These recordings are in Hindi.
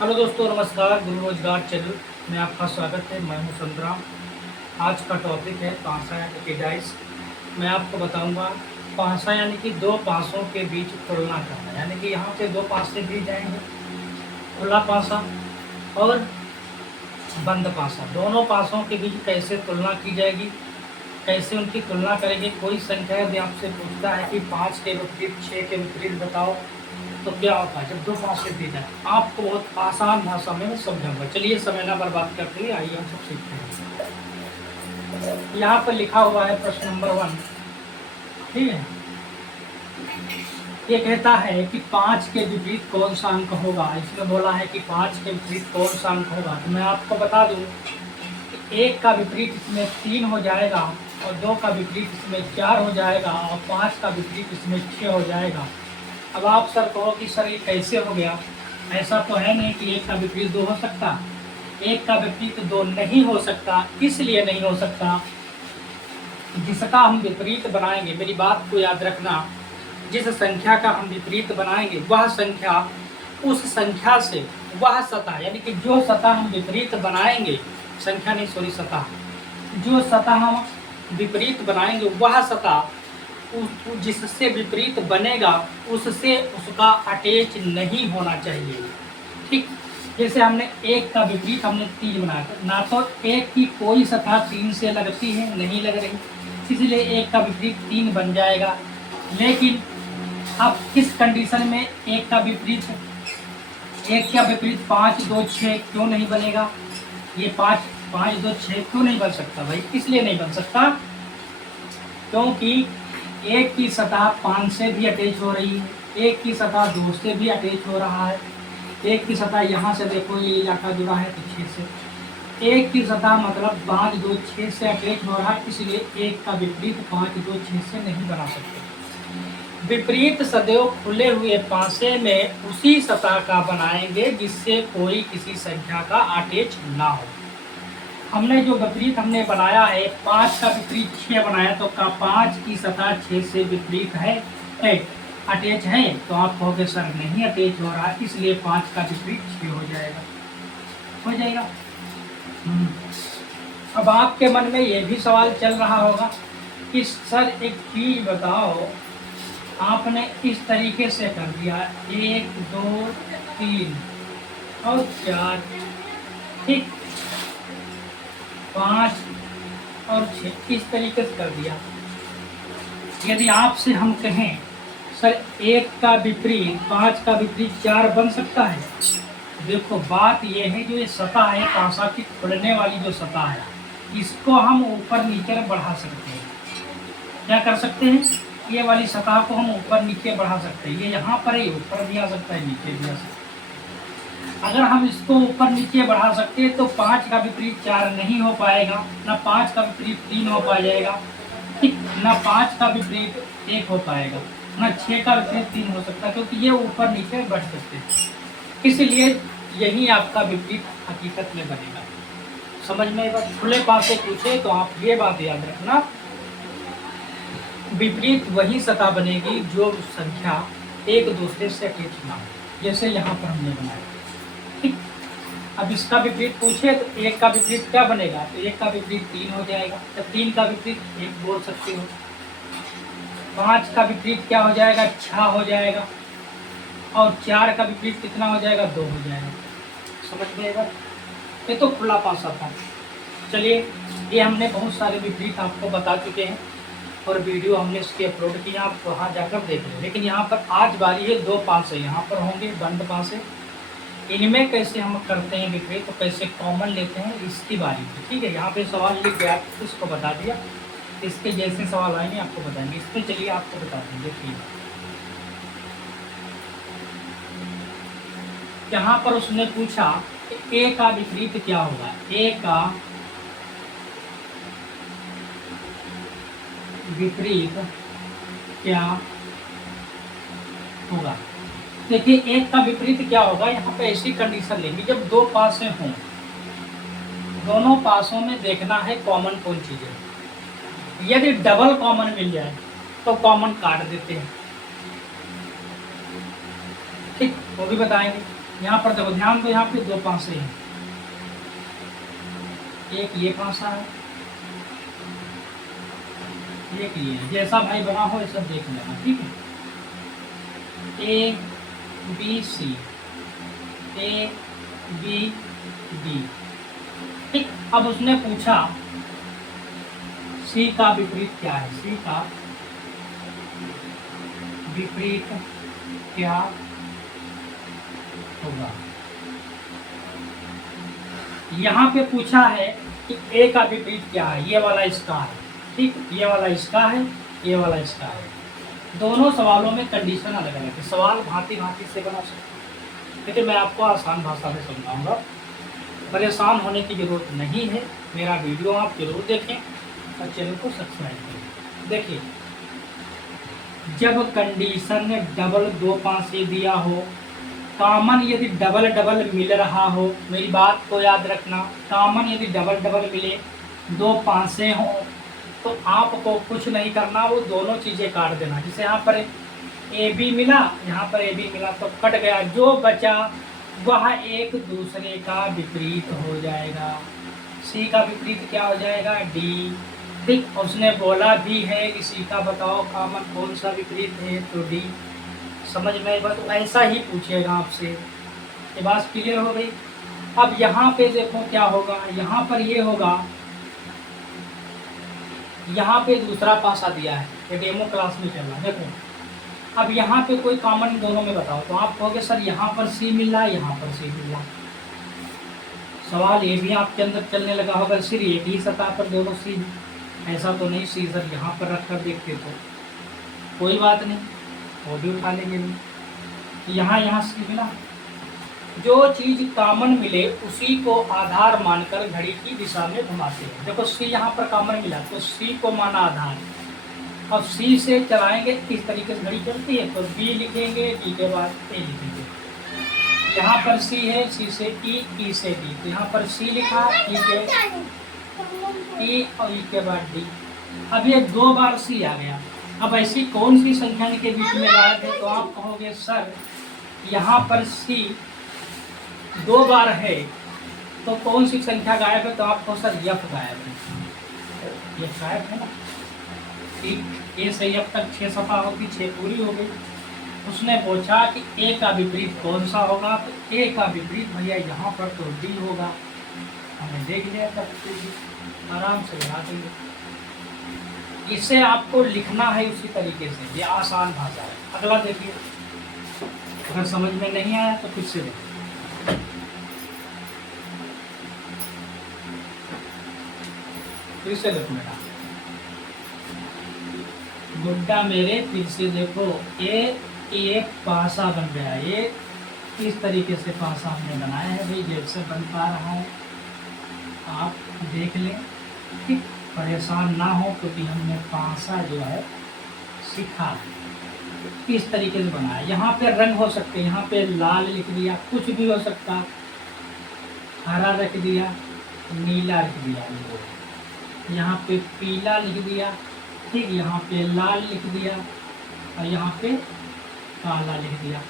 हेलो दोस्तों, नमस्कार। गुरु रोजगार चैनल में आपका स्वागत है। मैं हूं संतराम। आज का टॉपिक है पासा यानी कि डाइस। मैं आपको बताऊंगा पासा यानी कि दो पासों के बीच तुलना करना, यानी कि यहाँ पे दो पासे दी जाएंगे, खुला पासा और बंद पासा। दोनों पासों के बीच कैसे तुलना की जाएगी, कैसे उनकी तुलना करेंगे। कोई संख्या यदि आपसे पूछता है कि 5 के विपरीत 6 के विपरीत बताओ, तो क्या होता है जब दो पासे दी जाए। आपको बहुत आसान भाषा में समझाऊंगा। चलिए समय ना बर्बाद करते हुए आइए हम सब सीखते हैं। यहाँ पर लिखा हुआ है प्रश्न नंबर 1, ठीक है। ये कहता है कि 5 के विपरीत कौन सा अंक होगा। इसमें बोला है कि 5 के विपरीत कौन सा अंक होगा। तो मैं आपको बता दूं कि 1 का विपरीत इसमें 3 हो जाएगा, और 2 का विपरीत इसमें 4 हो जाएगा, और 5 का विपरीत इसमें 6 हो जाएगा। अब आप सर कहो कि सर ये कैसे हो गया। ऐसा तो है नहीं कि 1 का विपरीत 2 हो सकता। 1 का विपरीत 2 नहीं हो सकता। इसलिए नहीं हो सकता, जिसका हम विपरीत बनाएंगे, मेरी बात को याद रखना, जिस संख्या का हम विपरीत बनाएंगे वह संख्या, उस संख्या से वह सतह, यानी कि जो सतह हम विपरीत बनाएंगे, संख्या नहीं सॉरी सतह, जो सतह हम विपरीत बनाएंगे वह सतह जिससे विपरीत बनेगा उससे उसका अटैच नहीं होना चाहिए। ठीक, जैसे हमने 1 का विपरीत हमने 3 बनाया था ना, तो 1 की कोई सतह 3 से लगती है, नहीं लग रही, इसलिए 1 का विपरीत 3 बन जाएगा। लेकिन अब किस कंडीशन में 1 का विपरीत 5 2 6 क्यों नहीं बनेगा। ये 5 5 2 6 क्यों नहीं बन सकता भाई। इसलिए नहीं बन सकता क्योंकि 1 की सतह 5 से भी अटैच हो रही है, 1 की सतह 2 से भी अटैच हो रहा है, 1 की सतह यहाँ से देखो ये इलाका जुड़ा है तो 6 से, 1 की सतह मतलब 5 2 6 से अटैच हो रहा है, इसलिए 1 का विपरीत 5 2 6 से नहीं बना सकते। विपरीत सदैव खुले हुए पासे में उसी सतह का बनाएंगे जिससे कोई किसी संख्या का अटैच ना हो। हमने जो विपरीत हमने बनाया है, 5 का विपरीत 6 बनाया, तो का 5 की सतह 6 से विपरीत है, अटैच है। तो आप कहोगे सर नहीं अटैच हो रहा, इसलिए 5 का विपरीत 6 हो जाएगा, हो जाएगा। अब आपके मन में ये भी सवाल चल रहा होगा कि सर एक चीज बताओ, आपने इस तरीके से कर दिया 1 2 3 और 4, ठीक, 5 और 6 इस तरीके से कर दिया। यदि आपसे हम कहें सर 1 का विपरीत 5 का विपरीत 4 बन सकता है, देखो बात यह है, जो ये सतह है पासा की खुलने वाली जो सतह है, इसको हम ऊपर नीचे बढ़ा सकते हैं। क्या कर सकते हैं, ये वाली सतह को हम ऊपर नीचे बढ़ा सकते हैं। ये यहाँ पर है, ऊपर भी आ सकता है, नीचे भी आ सकता है। अगर हम इसको ऊपर नीचे बढ़ा सकते हैं तो 5 का विपरीत 4 नहीं हो पाएगा, ना 5 का विपरीत 3 हो पाएगा, ठीक, ना 5 का विपरीत 1 हो पाएगा, ना 6 का विपरीत 3 हो सकता, क्योंकि ये ऊपर नीचे बढ़ सकते हैं। इसलिए यही आपका विपरीत हकीकत में बनेगा। समझ में बात। खुले पासे पूछे तो आप ये बात याद रखना, विपरीत वही सतह बनेगी जो संख्या एक दूसरे से अटैच ना हो, जैसे यहाँ पर हमने बनाया, ठीक। अब इसका विपरीत पूछे तो 1 का विपरीत क्या बनेगा, तो 1 का विपरीत 3 हो जाएगा, तो 3 का विपरीत 1 बोल सकते हो। 5 का विपरीत क्या हो जाएगा, 6 हो जाएगा, और 4 का विपरीत कितना हो जाएगा, 2 हो जाएगा। समझ में आएगा। ये तो खुला पासा था। चलिए, ये हमने बहुत सारे विपरीत आपको बता चुके हैं और वीडियो हमने इसके अपलोड किए, आप वहाँ जाकर देख लें। लेकिन यहाँ पर आज बारी है दो पासे, यहाँ पर होंगे बंद पासे, इनमें कैसे हम करते हैं विपरीत, तो कैसे कॉमन लेते हैं, इसकी बारी है, ठीक है। यहाँ पे सवाल लिख के आपको इसको बता दिया, इसके जैसे सवाल आएंगे आपको बताएंगे। इस पर चलिए आपको बता देंगे। ठीक, यहाँ पर उसने पूछा ए का विपरीत क्या होगा, ए का विपरीत क्या होगा। देखिए 1 का विपरीत क्या होगा, यहाँ पे ऐसी कंडीशन लेंगे जब दो पासे हों, दोनों पासों में देखना है कॉमन कौन चीज है। यदि डबल कॉमन मिल जाए तो कॉमन काट देते हैं, ठीक, वो भी बताएंगे। यहाँ पर देखो ध्यान दो, यहाँ पे दो पासे हैं, एक ये पासा है, एक ये है। जैसा भाई बना हो ऐसा देख लेना, ठीक है। A B C, A B D, ठीक। अब उसने पूछा सी का विपरीत क्या है, सी का विपरीत क्या होगा। यहाँ पे पूछा है कि ए का विपरीत क्या है, ये वाला इसका है, ठीक। ये वाला इसका है, ये वाला इसका है। दोनों सवालों में कंडीशन अलग अलग है, सवाल भांति भांति से बना सकते, लेकिन मैं आपको आसान भाषा में समझाऊंगा। परेशान होने की जरूरत नहीं है, मेरा वीडियो आप जरूर देखें और चैनल को सब्सक्राइब करें। देखिए, जब कंडीशन में डबल दो पासे दिया हो, कॉमन यदि डबल डबल मिल रहा हो, मेरी बात को याद रखना, कॉमन यदि डबल डबल मिले, दो पासे हों, तो आपको कुछ नहीं करना, वो दोनों चीज़ें काट देना। जैसे यहाँ पर ए बी मिला, यहाँ पर ए बी मिला तो कट गया, जो बचा वह एक दूसरे का विपरीत हो जाएगा। सी का विपरीत क्या हो जाएगा, डी, ठीक। उसने बोला भी है इसी का बताओ कॉमन कौन सा विपरीत है, तो डी। समझ में बस ऐसा ही पूछेगा आपसे। ये बात क्लियर हो गई। अब यहाँ पे देखो क्या होगा, यहाँ पर ये होगा, यहाँ पे दूसरा पासा दिया है, ये डेमो क्लास में चल रहा है। देखो अब यहाँ पे कोई कॉमन दोनों में बताओ, तो आप कहोगे सर यहाँ पर सी मिल रहा है, यहाँ पर सी मिल रहा है। सवाल ये भी आपके अंदर चलने लगा होगा, सिर्फ एक ही सतह पर दोनों सी, ऐसा तो नहीं सी सर यहाँ पर रख कर देखते तो कोई बात नहीं, वो भी उठा लेंगे। यहाँ सी मिला, जो चीज कॉमन मिले उसी को आधार मानकर घड़ी की दिशा में घुमाते हैं। देखो सी यहाँ पर कॉमन मिला तो सी को माना आधार, अब सी से चलाएंगे किस तरीके से घड़ी चलती है, तो बी लिखेंगे, बी के बाद ए लिखेंगे। यहाँ पर सी है, सी से ई, ई से डी, तो यहाँ पर सी लिखा, ई के ई और ई के बाद डी। अब ये दो बार सी आ गया। अब ऐसी कौन सी संख्या के बीच में गायब है, तो आप कहोगे सर यहाँ पर सी दो बार है तो कौन सी संख्या गायब है, तो आप कहो सर यफ गायब है, ये गायब है ना, ठीक। ए से यफ तक 6 सफा होगी, 6 पूरी हो गई। उसने पूछा कि ए का विपरीत कौन सा होगा, तो ए का विपरीत भैया यहाँ पर तो डी होगा। हमने देख लिया, तब आराम से लगा देंगे। इसे आपको लिखना है उसी तरीके से, ये आसान भाषा है। अगला देखिए, अगर समझ में नहीं आया तो फिर से देखिए। फिर से देखो बेटा, गुड्डा मेरे फिर से देखो, ये एक पासा बन गया, ये इस तरीके से पासा हमने बनाया है भाई, जैसे बन पा रहा है आप देख लें, ठीक। परेशान ना हो क्योंकि हमने पासा जो है सीखा इस तरीके से बनाया। यहाँ पे रंग हो सकते हैं, यहाँ पे लाल लिख दिया, कुछ भी हो सकता, हरा रख दिया, नीला लिख दिया, यहाँ पे पीला लिख दिया, ठीक। यहाँ पे लाल लिख दिया और यहाँ पे काला लिख दिया।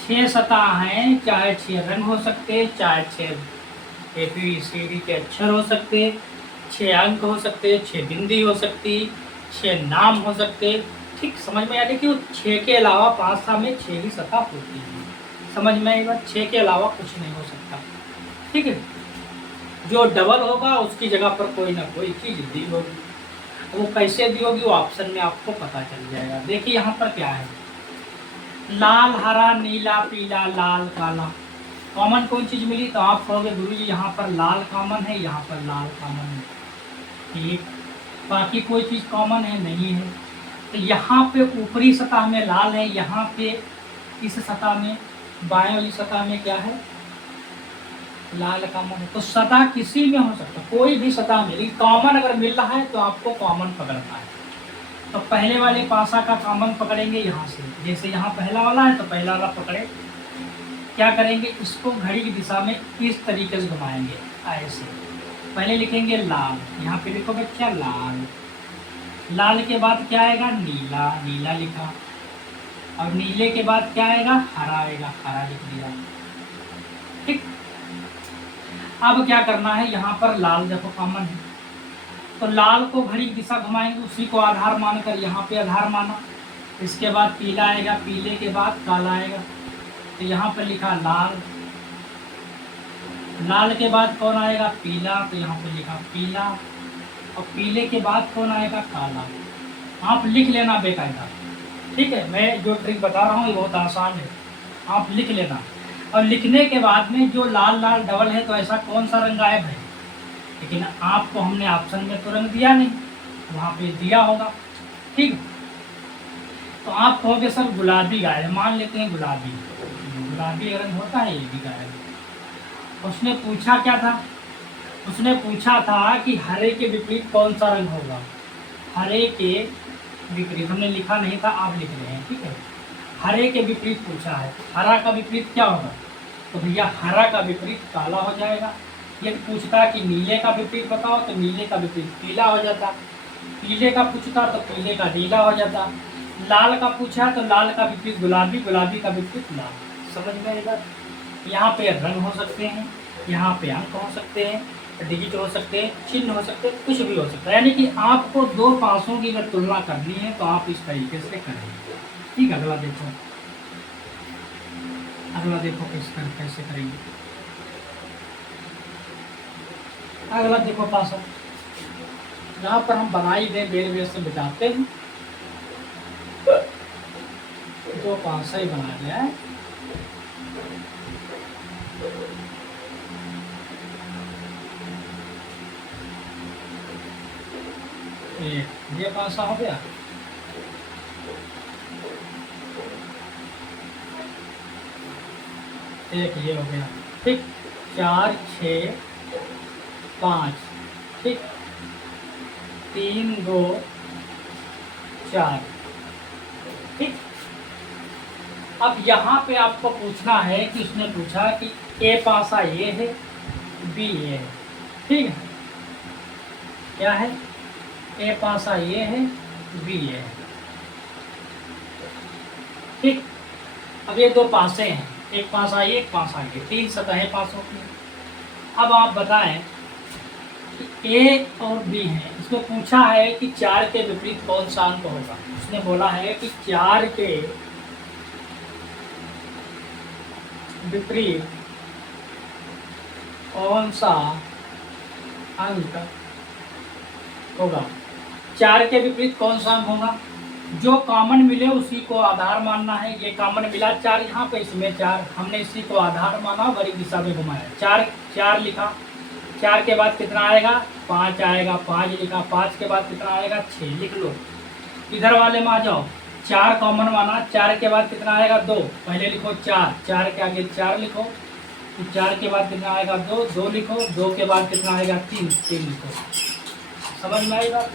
6 सतह हैं, चाहे 6 रंग हो सकते, चाहे 6 ABCD के अक्षर हो सकते, 6 अंक हो सकते, 6 बिंदी हो सकती, 6 नाम हो सकते, ठीक। समझ में आ रही कि 6 के अलावा पासा में 6 ही सतह होती है। समझ में आई बात, 6 के अलावा कुछ नहीं हो सकता, ठीक है। जो डबल होगा उसकी जगह पर कोई ना कोई चीज दी होगी, वो कैसे दी होगी वो ऑप्शन में आपको पता चल जाएगा। देखिए यहाँ पर क्या है, लाल, हरा, नीला, पीला, लाल, काला, कॉमन कोई चीज मिली, तो आप कहोगे गुरुजी यहाँ पर लाल कॉमन है, यहाँ पर लाल कॉमन है, ठीक। बाकी कोई चीज कॉमन है नहीं है, तो यहाँ पे ऊपरी सतह में लाल है, यहाँ पे इस सतह में बाएं वाली सतह में क्या है, लाल कॉमन है। तो सतह किसी में हो सकता, कोई भी सतह में, लेकिन कॉमन अगर मिल रहा है तो आपको कॉमन पकड़ना है। तो पहले वाले पासा का कॉमन पकड़ेंगे यहाँ से, जैसे यहाँ पहला वाला है तो पहला वाला पकड़े, क्या करेंगे, इसको घड़ी की दिशा में इस तरीके से घुमाएंगे, ऐसे। पहले लिखेंगे लाल, यहाँ पे लिखो बच्चा लाल, लाल के बाद क्या आएगा, नीला, नीला लिखा, और नीले के बाद क्या आएगा, हरा आएगा, हरा लिख दिया। ठीक, अब क्या करना है, यहाँ पर लाल देखो कॉमन है, तो लाल को घड़ी की दिशा घुमाएंगे, उसी को आधार मानकर यहाँ पे आधार माना। इसके बाद पीला आएगा, पीले के बाद काला आएगा, तो यहाँ पर लिखा लाल। लाल के बाद कौन आएगा, पीला, तो यहाँ पे लिखा पीला। और पीले के बाद कौन आएगा, काला। आप लिख लेना बेकायदा, ठीक है। मैं जो ट्रिक बता रहा हूँ ये बहुत आसान है, आप लिख लेना। और लिखने के बाद में जो लाल लाल डबल है, तो ऐसा कौन सा रंग गायब है, लेकिन आपको हमने ऑप्शन में तो रंग दिया नहीं, वहाँ पे दिया होगा। ठीक, तो आप कहोगे सर गुलाबी गायब है, मान लेते हैं गुलाबी, गुलाबी रंग होता है, ये भी गायब है। उसने पूछा क्या था, उसने पूछा था कि हरे के विपरीत कौन सा रंग होगा। हरे के विपरीत हमने लिखा नहीं था, आप लिख रहे हैं, ठीक है। हरे के विपरीत पूछा है, हरा का विपरीत क्या होगा, तो भैया हरा का विपरीत काला हो जाएगा। यदि पूछता कि नीले का विपरीत बताओ, तो नीले का विपरीत पीला हो जाता। पीले का पूछता तो पीले का नीला हो जाता। लाल का पूछा तो लाल का विपरीत गुलाबी, गुलाबी का विपरीत लाल। समझ में आएगा। यहाँ पे रंग हो सकते हैं, यहाँ पे अंक हो सकते हैं, डिजिट हो सकते हैं, चिन्ह हो सकते हैं, कुछ भी हो सकता है। यानी कि आपको दो पासों की अगर तुलना करनी है तो आप इस तरीके से करें। ठीक, अगला देखो, अगला देखो कैसे करेंगे। अगला देखो पासा, यहाँ पर हम बनाई दें बेल बेल से बिताते हैं, दो पासा ही बना लिया है। ये पासा हो गया, एक ये हो गया। ठीक, 4 6 5, ठीक, 3 2 4। ठीक, अब यहाँ पे आपको पूछना है कि उसने पूछा कि ए पासा ये है, बी ये है। ठीक है, क्या है, ए पासा ये है, बी ये है। ठीक, अब ये दो पासे हैं, एक पासा ये, एक पासा ये, 3 सतहें पासों की। अब आप बताएं कि ए और बी है, इसमें पूछा है कि 4 के विपरीत कौन सा अंक होगा। उसने बोला है कि 4 के विपरीत कौन सा अंक होगा। 4 के विपरीत कौन सा अंक होगा, जो कॉमन मिले उसी को आधार मानना है। ये कॉमन मिला 4 यहाँ पे, इसमें 4, हमने इसी को आधार माना, बड़ी दिशा में घुमाया। 4 लिखा, 4 के बाद कितना आएगा, 5 आएगा, 5 लिखा, 5 के बाद कितना आएगा, 6 लिख लो। इधर वाले में आ जाओ, 4 कॉमन माना, 4 के बाद कितना आएगा, 2, पहले लिखो 4, 4 के आगे 4 लिखो, फिर 4 के बाद कितना आएगा, 2, 2 लिखो, 2 के बाद कितना आएगा, 3, 3 लिखो। समझ में आएगा।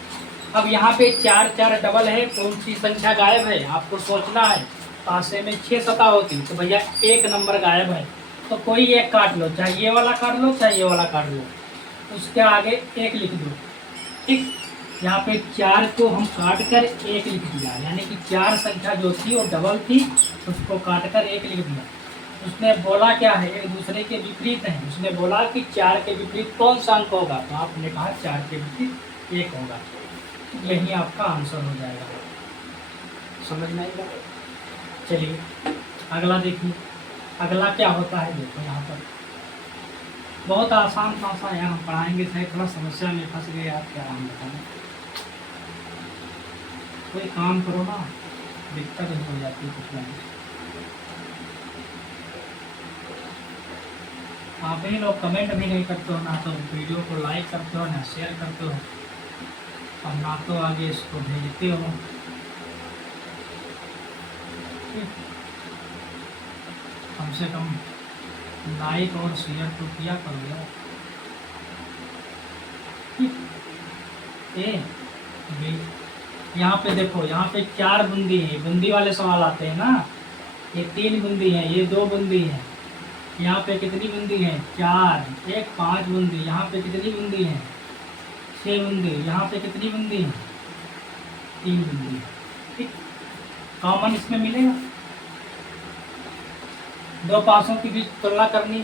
अब यहाँ पे 4 4 डबल है, कौन सी संख्या गायब है आपको सोचना है। पासे में 6 सतह होती, तो भैया एक नंबर गायब है, तो कोई एक काट लो, चाहे ये वाला काट लो, चाहे ये वाला काट लो, उसके आगे 1 लिख दो। ठीक, यहाँ पे 4 को हम काट कर 1 लिख दिया, यानी कि 4 संख्या जो थी वो डबल थी, उसको काट कर 1 लिख दिया। उसने बोला क्या है, एक दूसरे के विपरीत है। उसने बोला कि 4 के विपरीत कौन सा अंक होगा, तो आपने कहा 4 के विपरीत 1 होगा। यही आपका आंसर हो जाएगा। समझ में आएगा। चलिए अगला देखिए, अगला क्या होता है। देखो यहाँ पर बहुत आसान भाषा है, हम पढ़ाएंगे सही, थोड़ा समस्या में फंस गए आप, क्या हम बताएं। कोई काम करो ना, दिक्कत हो जाती है कुछ नहीं। आप ही लोग कमेंट भी नहीं करते हो, ना तो वीडियो को लाइक करते हो, ना शेयर करते हो, और ना तो आगे इसको भेजते हो। कम से कम लाइक और शेयर तो किया करो यार। यहाँ पे देखो, यहाँ पे 4 बूंदी है, बूंदी वाले सवाल आते हैं ना। ये 3 बूंदी है, ये 2 बूंदी है। यहाँ पे कितनी बूंदी है, 4, 1 5 बूंदी। यहाँ पे कितनी बूंदी है, 6 बूंदी। यहाँ पे कितनी बूंदी है, 3 बूंदी। ठीक, कॉमन इसमें मिलेगा। दो पासों के बीच तुलना करनी,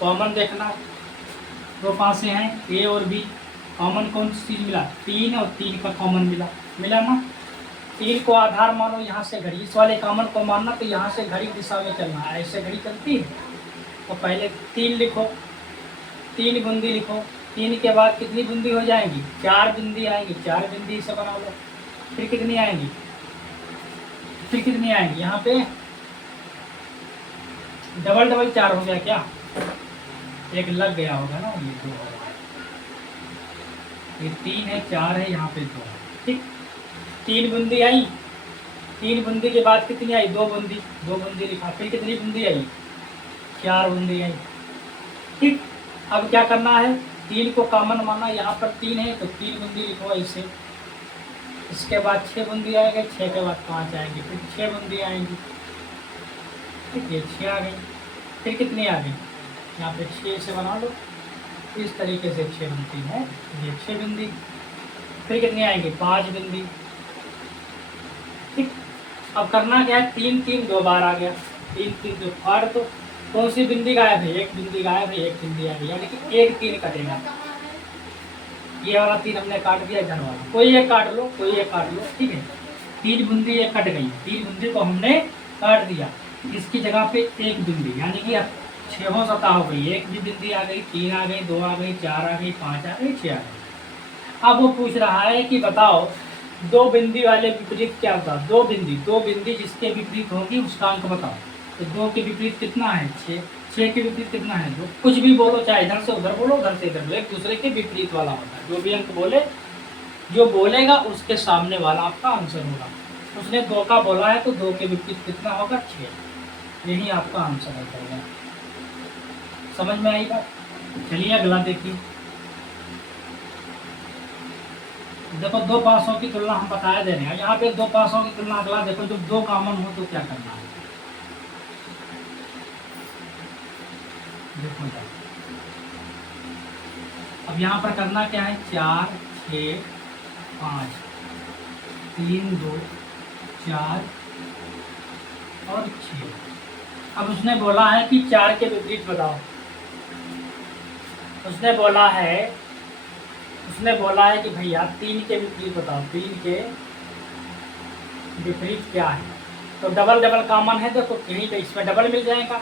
कॉमन देखना। दो पासे हैं ए और बी, कॉमन कौन सी चीज़ मिला? 3 और 3 का कॉमन मिला ना। 3 को आधार मानो, यहाँ से घड़ी, इस वाले कॉमन को मानना तो यहाँ से घड़ी दिशा में चलना है, ऐसे घड़ी चलती है। तो पहले 3 लिखो, 3 बूंदी लिखो। 3 के बाद कितनी बूंदी हो जाएंगी? 4 बूंदी आएंगी। 4 बूंदी से बना लो। फिर कितनी आएंगी? यहाँ पे डबल डबल 4 हो गया क्या? एक लग गया होगा ना, ये 2 है, ये 3 है, 4 है, यहाँ पे 2 है। ठीक, 3 बूंदी आई। 3 बूंदी के बाद कितनी आई? 2 बूंदी लिखा। फिर कितनी बूंदी आई? 4 बूंदी आई। ठीक, अब क्या करना है? 3 को कॉमन माना, यहाँ पर 3 है तो 3 बूंदी लिखो ऐसे। इसके बाद 6 बूंदी आएंगे, 6 के बाद 5 आएंगे, फिर 6 बूंदी आएंगी। ठीक, ये 6 आ गई। फिर कितनी आ गई? यहाँ पे 6 से बना लो, इस तरीके से 6 बनती है, ये 6 बिंदी। फिर कितनी आएंगी? 5 बिंदी। ठीक, अब करना क्या है? 3 3 2 बार आ गया, 3 3 2 बार। तो कौन सी बिंदी गायब है? एक बिंदी गायब है, एक बिंदी आ गई, यानी कि एक 3 कटेगा। ये वाला 3 हमने काट दिया, घर वाला कोई एक काट लो, कोई एक काट लो। ठीक है, 3 बूंदी एक कट गई, 3 बूंदी को हमने काट दिया। इसकी जगह पे एक बिंदी, यानी कि अब 6 सतह हो गई। एक भी बिंदी आ गई, 3 आ गई, 2 आ गई, 4 आ गई, 5 आ गई, 6 आ गई। अब वो पूछ रहा है कि बताओ 2 बिंदी वाले विपरीत क्या होता? 2 बिंदी जिसके विपरीत होगी उसका अंक बताओ। तो 2 के विपरीत कितना है? 6। 6 के विपरीत कितना है? 2। कुछ भी बोलो, चाहे इधर से उधर बोलो, उधर से इधर बोलो, एक दूसरे के विपरीत वाला होता है। जो भी अंक बोले, जो बोलेगा उसके सामने वाला आपका आंसर होगा। उसने 2 का बोला है तो 2 के विपरीत कितना होगा? 6। यही आपका आंसर होगा। समझ में आई बात? चलिए अगला देखिए। देखो 2 पासों की तुलना हम बताया दे रहे हैं। यहाँ पे 2 पासों की तुलना, अगला देखो, जब 2 कॉमन हो तो क्या करना है? देखो अब यहाँ पर करना क्या है? 4 6 5 3 2 4 और 6। अब उसने बोला है कि 4 के विपरीत बताओ। उसने बोला है कि भैया 3 के विपरीत बताओ। 3 के विपरीत क्या है? तो डबल डबल कॉमन है, देखो कहीं पे इसमें डबल मिल जाएगा।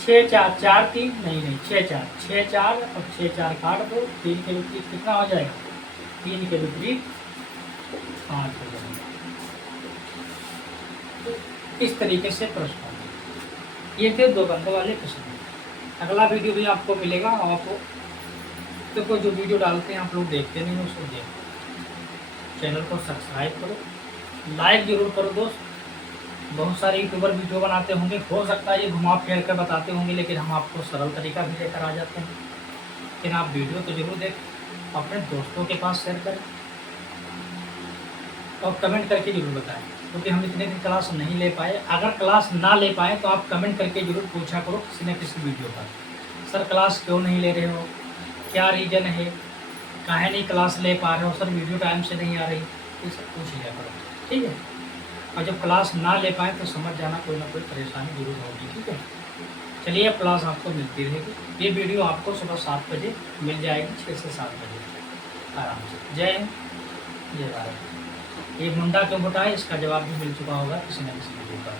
6 4 4 3 नहीं 6 4 6 4 और 6 4 काट दो। 3 के विपरीत कितना हो जाएगा? 3 के विपरीत 5 हो जाएगा। इस तरीके से प्रश्न, ये थे 2 बंदों वाले प्रश्न। अगला वीडियो भी आपको मिलेगा। आपको देखो जो वीडियो डालते हैं आप लोग देखते नहीं हो, उसको देखो। चैनल को सब्सक्राइब करो, लाइक जरूर करो दोस्त। बहुत सारे यूट्यूबर वीडियो बनाते होंगे, हो सकता है ये घुमा फिर कर बताते होंगे, लेकिन हम आपको सरल तरीका भी लेकर आ जाते हैं। लेकिन आप वीडियो तो जरूर देखें, अपने दोस्तों के पास शेयर करें और कमेंट करके जरूर बताएं, क्योंकि हम इतने दिन क्लास नहीं ले पाए। अगर क्लास ना ले पाए तो आप कमेंट करके जरूर पूछा करो किसी न किसी वीडियो पर, सर क्लास क्यों नहीं ले रहे हो, क्या रीज़न है, काहे नहीं क्लास ले पा रहे हो, सर वीडियो टाइम से नहीं आ रही, ये सब पूछ लिया करो। ठीक है, और जब क्लास ना ले पाए तो समझ जाना कोई ना कोई परेशानी जरूर होगी। ठीक है, चलिए अब क्लास आपको मिलती रहेगी। ये वीडियो आपको सुबह 7 बजे मिल जाएगी, 6 से 7 बजे आराम से। जय हिंद, जय भारत। ये मुंडा क्यों घुटा है इसका जवाब भी मिल चुका होगा किसी न किसी वीडियो का।